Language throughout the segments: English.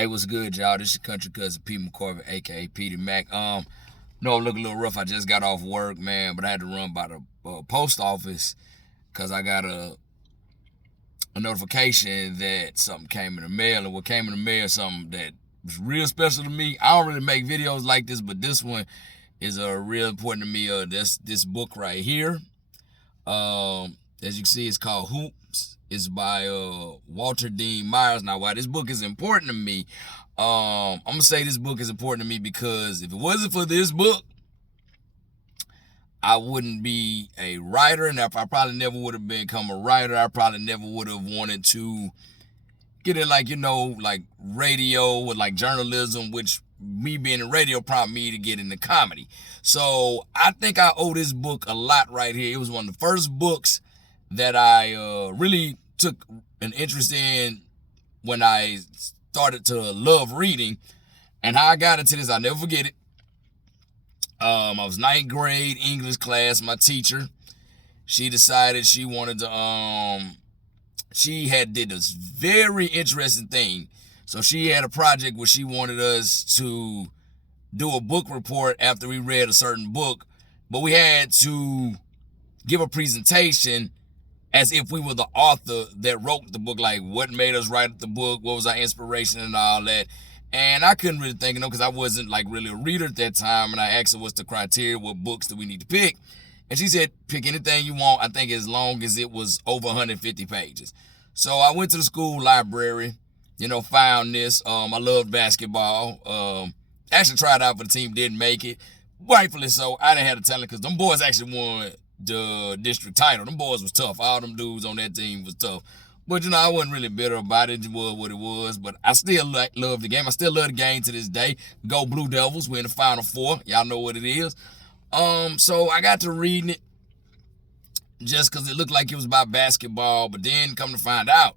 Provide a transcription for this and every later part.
Hey, what's good, y'all? This your country cousin Pete McCorvey, aka Petey Mac. No, I'm looking a little rough. I just got off work, man, but I had to run by the post office because I got a notification that something came in the mail, and what came in the mail is something that was real special to me. I don't really make videos like this, but this one is real important to me. This book right here. As you can see, it's called Hoops. It's by Walter Dean Myers. Now, why this book is important to me, I'm gonna say this book is important to me because if it wasn't for this book, I wouldn't be a writer, and I probably never would have become a writer. I probably never would have wanted to get in like radio with like journalism, which me being in radio prompted me to get into comedy. So I think I owe this book a lot right here. It was one of the first books that I really took an interest in when I started to love reading. And how I got into this, I'll never forget it. I was ninth grade English class. My teacher, she decided she wanted to, she had did this very interesting thing. So she had a project where she wanted us to do a book report after we read a certain book, but we had to give a presentation as if we were the author that wrote the book, like what made us write the book, what was our inspiration and all that. And I couldn't really think of them because I wasn't like really a reader at that time. And I asked her what's the criteria, what books do we need to pick? And she said, pick anything you want, I think as long as it was over 150 pages. So I went to the school library, found this. I loved basketball. Actually tried out for the team, didn't make it. Rightfully so. I didn't have the talent because them boys actually won the district title. Them boys was tough. All them dudes on that team was tough. But, I wasn't really bitter about it. It was what it was. But I still love the game. I still love the game to this day. Go Blue Devils. We're in the Final Four. Y'all know what it is. So I got to reading it just because it looked like it was about basketball. But then come to find out,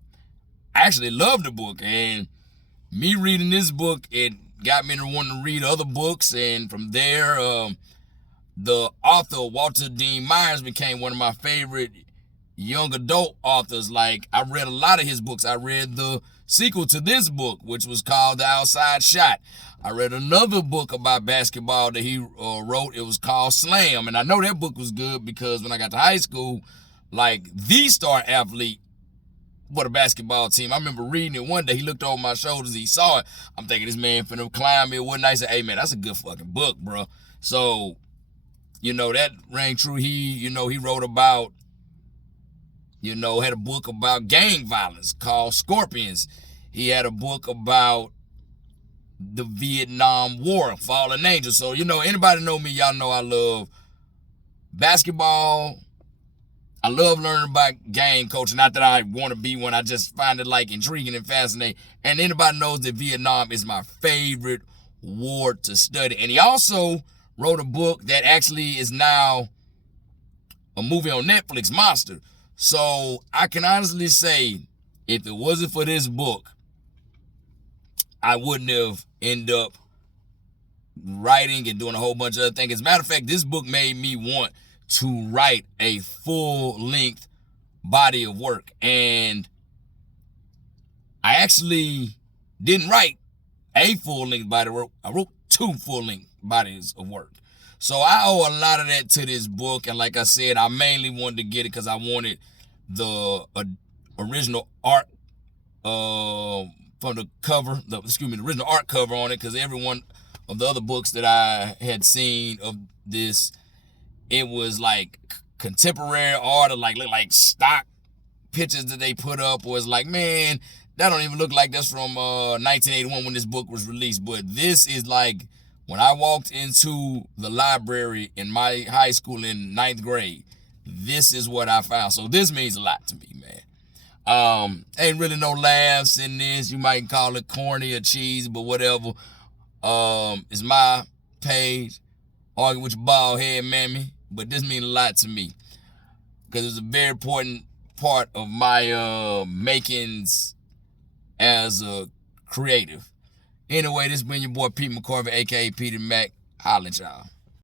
I actually loved the book. And me reading this book, it got me to wanting to read other books. And from there, the author, Walter Dean Myers, became one of my favorite young adult authors. Like, I read a lot of his books. I read the sequel to this book, which was called The Outside Shot. I read another book about basketball that he wrote. It was called Slam. And I know that book was good because when I got to high school, like, the star athlete for the basketball team, I remember reading it one day. He looked over my shoulders. He saw it. I'm thinking, this man finna climb me one night. I said, hey, man, that's a good fucking book, bro. So, that rang true. He wrote about, had a book about gang violence called Scorpions. He had a book about the Vietnam War, Fallen Angels. So, anybody know me, y'all know I love basketball. I love learning about gang culture. Not that I want to be one. I just find it like intriguing and fascinating. And anybody knows that Vietnam is my favorite war to study. And he also wrote a book that actually is now a movie on Netflix, Monster. So I can honestly say, if it wasn't for this book, I wouldn't have ended up writing and doing a whole bunch of other things. As a matter of fact, this book made me want to write a full-length body of work. And I actually didn't write a full-length body of work. I wrote 2 full-length bodies of work. So I owe a lot of that to this book. And like I said, I mainly wanted to get it because I wanted the original art from the cover, the original art cover on it, because every one of the other books that I had seen of this, it was like contemporary art or like stock pictures that they put up, was like, man, that don't even look like that's from 1981 when this book was released. But this is like, when I walked into the library in my high school in 9th grade, this is what I found. So this means a lot to me, man. Ain't really no laughs in this. You might call it corny or cheesy, but whatever. It's my page. Argue with your bald head, mammy. But this means a lot to me because it's a very important part of my makings as a creative. Anyway, this has been your boy Pete McCorvey, aka Petey Mac. Holla at y'all.